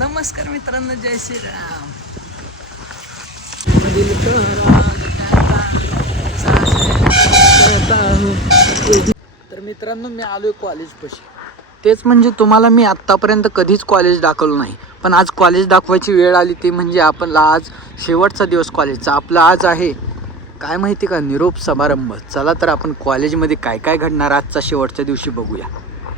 नमस्कार मित्रांनो, जय श्रीराम. तर मित्रांनो, मी आलोय कॉलेज पाशी. तेच म्हणजे तुम्हाला मी आत्तापर्यंत कधीच कॉलेज दाखवलं नाही, पण आज कॉलेज दाखवायची वेळ आली. ती म्हणजे आपला आज शेवटचा दिवस कॉलेजचा. आपला आज आहे काय माहिती का, निरोप समारंभ. चला तर आपण कॉलेजमध्ये काय काय घडणार आजचा शेवटच्या दिवशी बघूया.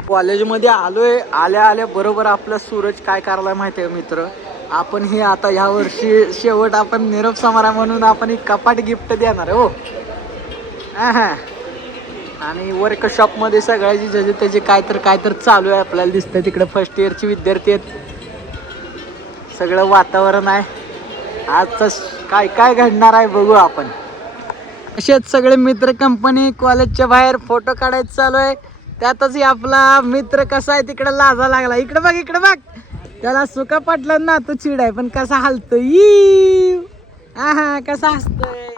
कॉलेजमध्ये आलोय. आल्या आल्या बरोबर आपला सूरज काय करायला माहिती आहे मित्र, आपण हे आता ह्या वर्षी शेवट आपण निरोप समारंभ म्हणून आपण एक कपाट गिफ्ट देणार हो. हां, आणि वर्कशॉपमध्ये सगळ्याची ज्याचे त्याचे काय तर चालू आहे आपल्याला दिसतंय. तिकडे फर्स्ट इयरचे विद्यार्थी आहेत, सगळं वातावरण आहे. आजचं काय काय घडणार आहे बघू आपण. असेच सगळे मित्र कंपनी कॉलेजच्या बाहेर फोटो काढायचं चालू आहे. त्यातच आपला मित्र कसा आहे तिकडे लाजा लागला. इकडे बघ, त्याला सुका पाटला ना तो चिड आहे, पण कसा हलतोय. हा कसा हसतोय.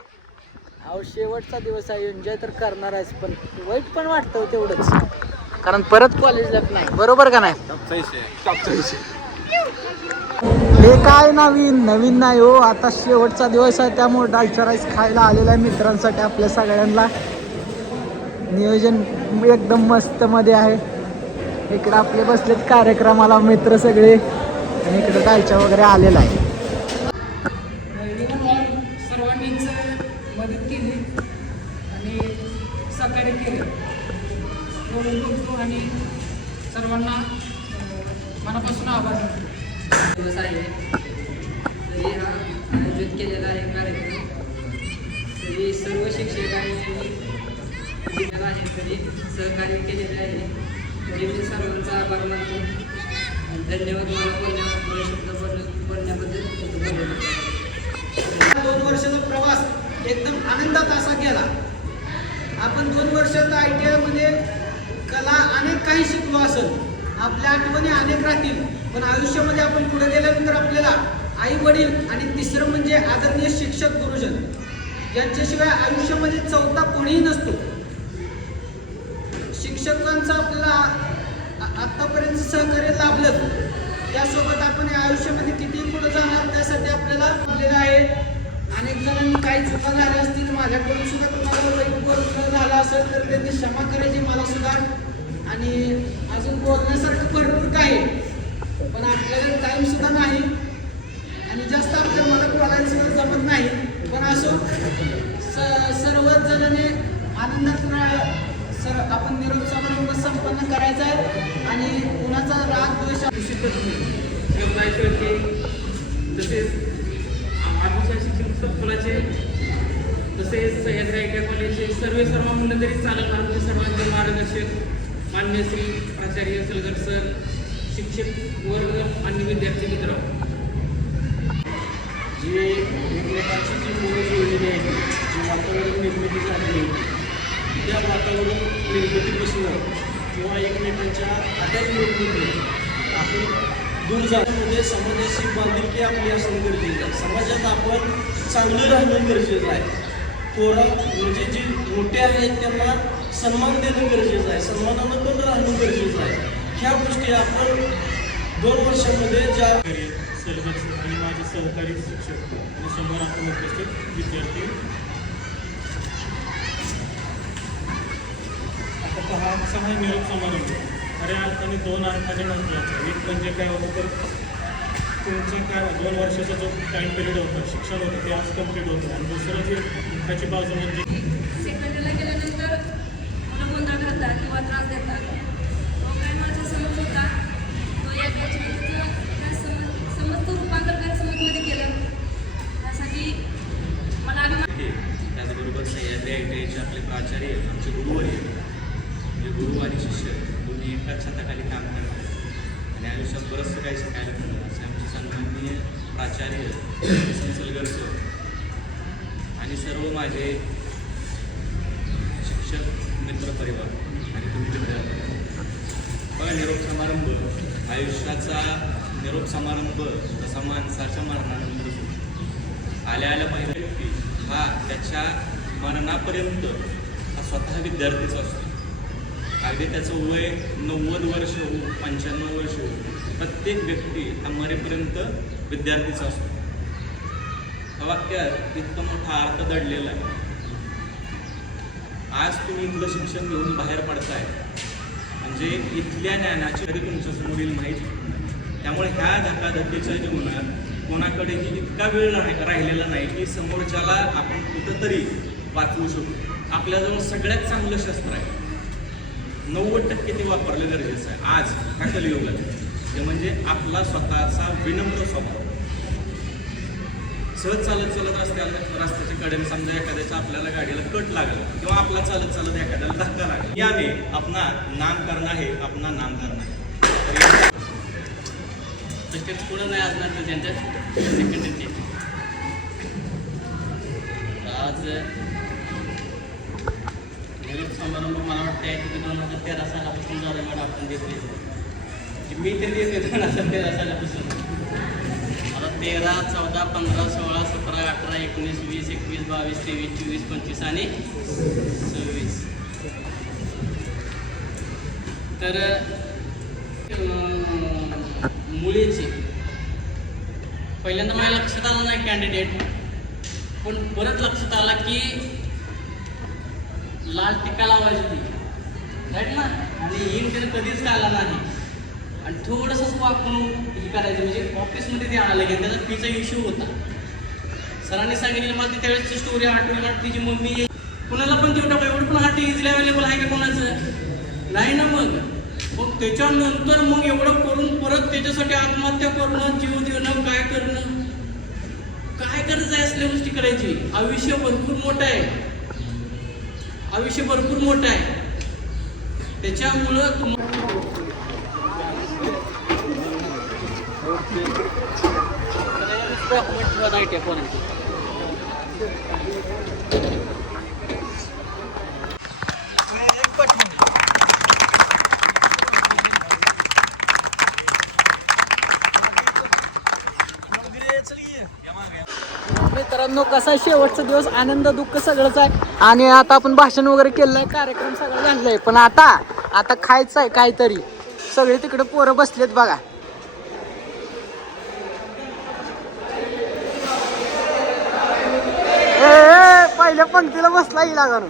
अहो शेवटचा दिवस आहे, एन्जॉय तर करणार आहेस, पण वाईट पण वाटतं तेवढंच, कारण परत कॉलेजला नाही. बरोबर का नाही? हे काय नवीन नाही हो. आता शेवटचा दिवस आहे, त्यामुळे दालचा राईस खायला आलेला आहे मित्रांसाठी. आपल्या सगळ्यांना नियोजन एकदम मस्त मध्ये आहे. इकडे आपले बसलेत कार्यक्रमाला मित्र सगळे, आणि इकडे दालचा वगैरे आलेला आहे. सर्वांनीच मदत केली आणि सहकार्य केले आणि सर्वांना मनापासून आभार. दिवस आहे तरी हा आयोजित केलेला आहे कार्यक्रम. तरी सर्व शिक्षकांनी आहे तरी सहकार्य केलेले आहे, तरी मी सर्वांचा आभार मानतो. धन्यवाद मला शब्द बोलण्याबद्दल. 2 वर्षाचा प्रवास एकदम आनंदात असा गेला. आपण 2 वर्षात ITI मध्ये कला अनेक काही शिकलो असेल, आपल्या आठवणी अनेक राहतील, पण आयुष्यामध्ये आपण पुढे गेल्यानंतर आपल्याला आई वडील आणि तिसरं म्हणजे आदरणीय शिक्षक गुरुजन, यांच्याशिवाय आयुष्यामध्ये चौथा कोणीही नसतो. शिक्षकांचं आपल्याला आत्तापर्यंत सहकार्य लाभलं, त्यासोबत आपण आयुष्यामध्ये किती पुढे जाणार त्यासाठी आपल्याला लाभलेलं आहे. अनेक जणांनी काही चुका झाल्या असतील, माझ्याकडून सुद्धा तुम्हाला वाईट झाला असेल तर त्यांनी क्षमा करायची मला सुद्धा. आणि अजून बोलण्यासारखं भरपूर काही, पण आपल्याला टाईम सुद्धा नाही आणि जास्त आपल्या मनात बोलायला सुद्धा जमत नाही. पण असो, सर्वच जणांनी आनंदात आपण निरोप समारंभ संपन्न करायचा आहे आणि कुणाचा राग द्वेष तसेच आमच्या शिक्षण संकुलाचे तसेच सह्याद्री ITI कॉलेजचे सर्व म्हणलं तरी चालत. आमचे सर्वांचे मार्गदर्शक मान्य श्री प्राचार्य सलगर सर, शिक्षक वर्ग आणि विद्यार्थी मित्र, जे एकमेकांची जी मुलं जोडलेली आहे, जी वातावरण निर्मिती झालेली आहे, त्या वातावरण निर्मितीपासून किंवा एकमेकांच्या अटॅच निर्मितीमुळे आपण दूर जाण्यामध्ये समाजाशी बांधिलकी आपली असणं गरजेचं आहे. समाजात आपण चांगलं राहणं गरजेचं आहे. म्हणजे जे मोठे आहेत त्यांना सन्मान देणं गरजेचं आहे, सन्मानानं पण राहणं गरजेचं आहे. ह्या गोष्टी आपण 2 वर्षामध्ये ज्या सलगर आणि माझे सहकारी शिक्षक आणि समोर आपण उपस्थित विद्यार्थी. आता पहा, आमचा हा निरोप समारंभ खऱ्या अर्थाने 2 अर्थाने महत्त्वाचा. एक म्हणजे काय होतं तर तुमचं काय 2 वर्षाचा जो टाईम पिरियड होता, शिक्षण होतं, ते आज कम्प्लीट होतं. आणि दुसरं जे दुःखाची बाजू म्हणजे सेकंडरीला गेल्यानंतर मला गोंधळ घालतात किंवा त्रास देतात. तो काय माझा समज होता, तो या समजचं रूपांतर गैरसमजमध्ये केलं. त्यासाठी मला त्याचबरोबर सह्याद्री ITIचे आपले प्राचार्य, आमचे गुरुवर्य, म्हणजे गुरु आणि शिष्य दोन्ही एकाच छताखाली काम करतात आणि आयुष्यात बरंचसं काही शिकायला मिळतं. असे आमचे सन्माननीय प्राचार्य सलगर सर आणि सर्व माझे शिक्षक मित्र परिवार आणि तुमचे विद्यार्थी. बघा, निरोप समारंभ आयुष्याचा निरोप समारंभ तसा माणसाच्या मरणानंतर होतो. आल्या पहिला व्यक्ती हा त्याच्या मरणापर्यंत हा स्वतः विद्यार्थीच असतो. अगदी त्याचं वय 90 वर्ष हो 95 वर्ष हो प्रत्येक व्यक्ती हा मरेपर्यंत विद्यार्थीच असतो. हा वाक्यात इतकं मोठा अर्थ दडलेला आहे. आज तुम्ही इथलं शिक्षण घेऊन बाहेर पडताय म्हणजे इथल्या ज्ञानाची कधी तुमच्यासमोरील माहीत. त्यामुळे ह्या धकाधकीच्या जीवनात कोणाकडेही इतका वेळ राहिलेला नाही की समोरच्याला आपण कुठंतरी वाचवू शकतो. आपल्याजवळ सगळ्यात चांगलं शस्त्र आहे, 90% ते वापरलं गरजेचं आहे आज ह्या कलियुगात. ते म्हणजे आपला स्वतःचा विनम्र स्वभाव. सहज चालत रस्त्याच्या कडेने समजा एखाद्याच्या आपल्याला गाडीला कट लागला किंवा आपला चालत एखाद्याला धक्का लागला, याने आपला नाम करना है, अपना नाम करना है. तसेच पुढं नाही असणार तर त्यांच्या सेकंडरीचे आज निरोप समारंभ मला वाटतं आहे की 2013 सालापासून झालं मॅडम आपण देतोय. मी तरी देते 2013 सालापासून. आता 13, 14, 15, 16, 17, 18, 19, 20, 21, 22, 23, 24, 25 आणि 26. तर मुलीची पहिल्यांदा माझ्या लक्षात आलं नाही कॅन्डिडेट, पण परत लक्षात आला की लाल टिक्का लावायची ती राईट ना, आणि येईन त्यानं कधीच काढला नाही. आणि थोडंसंच वापरून हे करायचं म्हणजे ऑफिसमध्ये ते आलं की त्याचा फीचा इश्यू होता. सरांनी सांगितलं मला ती त्यावेळेसची स्टोरी आठवली. मला तिची मम्मी कुणाला पण जीव टाका एवढं पण हार्ट इझिली अवेलेबल आहे का कोणाचं नाही ना. मग त्याच्यानंतर मग एवढं करून परत त्याच्यासाठी आत्महत्या करणं, जीव देणं, काय करायचं आहे असल्या गोष्टी करायची. आयुष्य भरपूर मोठं आहे, आयुष्य भरपूर मोठं आहे. त्याच्यामुळं मित्रांनो कसा शेवटचा दिवस, आनंद दुःख सगळंच आहे. आणि आता आपण भाषण वगैरे केलं आहे, कार्यक्रम सगळं झालेलं आहे. पण आता खायचं आहे काहीतरी. सगळे तिकडे पोरं बसलेत बघा. पहिल्या पंक्तीला बसला हिला करून.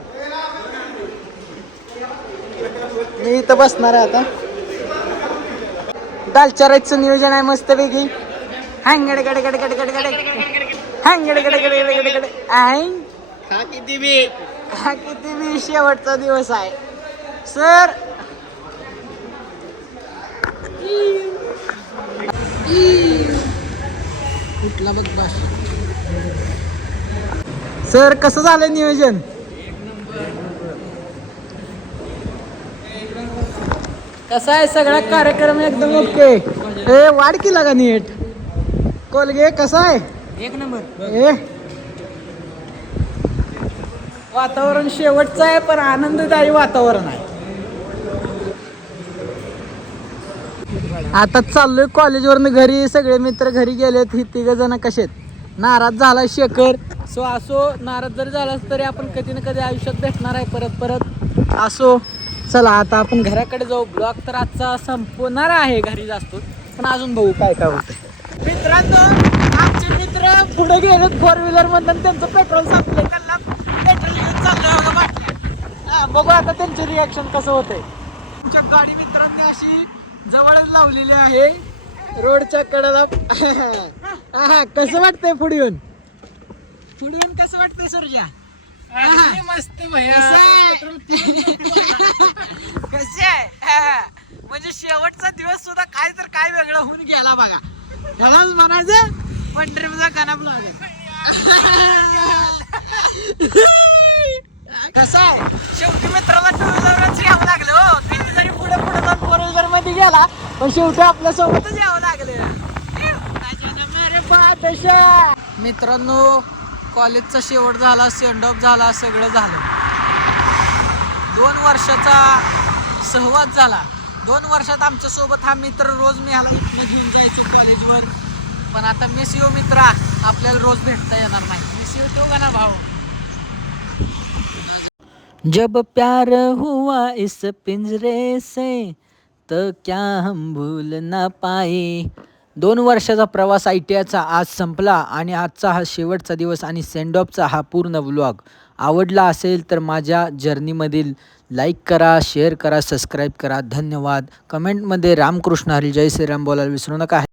मी इथं बसणार आहे आता. दालचाराचं नियोजन आहे मस्तपैकी. हँगडे गडे गडे गडे गडे गडे हँगडे गडे गडे गडे गडे गडे हा किती बी शेवटचा दिवस आहे सर. कुठला बघ बस सर, कसं झालं नियोजन? कसा आहे सगळा कार्यक्रम? एकदम ओके. ए वाढ की लागा नीट. कोलगे कसा आहे? एक नंबर. वातावरण शेवटचं आहे पण आनंददायी वातावरण आहे. आता चाललोय कॉलेजवरनं घरी. सगळे मित्र घरी गेलेत. ही 3 जण कसेत? नाराज झाला शेखर. असो नाराज जरी झाला तरी आपण कधी ना कधी आयुष्यात भेटणार आहे परत असो. चला आता आपण घराकडे जाऊ. ब्लॉग तर आजचा संपणार आहे, घरी जातो पण अजून बघू काय काय होतं. मित्रांनो आमचे मित्र पुढे गेलेत 4 व्हीलर मधून. त्यांचं पेट्रोल संपलं, त्यांना पेट्रोल घेऊन चाललंय बघा. बघू आता त्यांचे रिॲक्शन कसं होतंय. आमच्या गाडी मित्रांनी अशी जवळच लावलेली आहे रोडच्या कडेला. कसं वाटतंय पुढे येऊन? कसं वाटतंय सर्जा? मस्त भैया. कसे आहे म्हणजे शेवटचा दिवस सुद्धा काय वेगळं होऊन गेला बघा. त्यालाच म्हणायचं पंढरीचा गाणं कसं आहे. शेवटी मित्राला 2 व्हीलरच घ्यावं लागलं हो. किती जरी पुढे जाऊन 4 व्हीलर मध्ये गेला पण शेवटी आपल्या सोबतच यावं लागलं. मित्रांनो कॉलेजचा शेवट झाला, सेंड ऑफ झाला, सगळं झालं. 2 वर्षाचा सहवास झाला. 2 वर्षात आमच्यासोबत हा मित्र रोज मी ह्याला घेऊन जायचो कॉलेजवर. पण आता मिस यू मित्रा, आपल्याला रोज भेटता येणार नाही. मिस यू तो का ना भाऊ. जब प्यार हुआ इस पिंजरे से तो क्या हम भूल ना पाए. 2 वर्षाचा प्रवास ITIचा आज संपला आणि आजचा हा शेवटचा दिवस आणि सेंड ऑफचा हा पूर्ण व्लॉग आवडला असेल तर माझ्या जर्नीमधील लाईक करा, शेअर करा, सबस्क्राईब करा. धन्यवाद. कमेंटमध्ये रामकृष्ण हरी जय श्रीराम बोलायला विसरू नका.